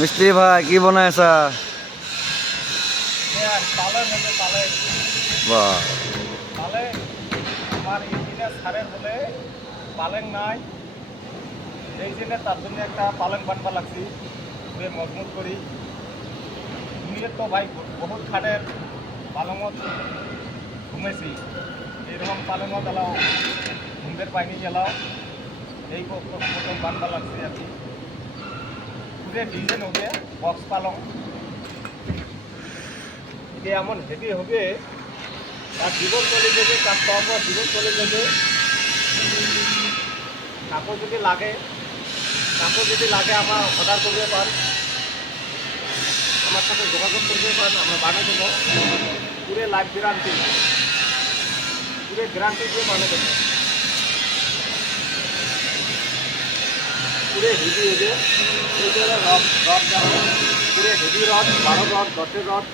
মিস্ত্রি ভাই কি বনাইছা? বাহ, আমার ইঞ্জিনিয়ার স্যারের বলে পালেং নাই, এই জন্য তার জন্য একটা পালেং বানবা লাগছি, পুরে মজবুত করি। দুনিয়ার তো ভাই বহুত খাটের পালঙত ঘুমেছি, এইরকম পালঙত এলাও ঘুমদের পাইনি গেলাও, এই প্রথম বানবা লাগছে আর কি। পুরে ডিজাইন হবে বক্স পালং, এটা এমন হেভি হবে, তার জীবন চলে যাবে, তার পর জীবন চলে যাবে। কাপড় যদি লাগে আমার অর্ডার করবে পান, আমার সাথে যোগাযোগ করবে পান, আমরা বানিয়ে দেবো। পুরে লাইফ গ্যারান্টি, পুরে গ্যারান্টি দিয়ে বানিয়ে দেবো। পুরে হেভি হবে, রড রড পুরে হেভি রড, 12 রড, 10 রড।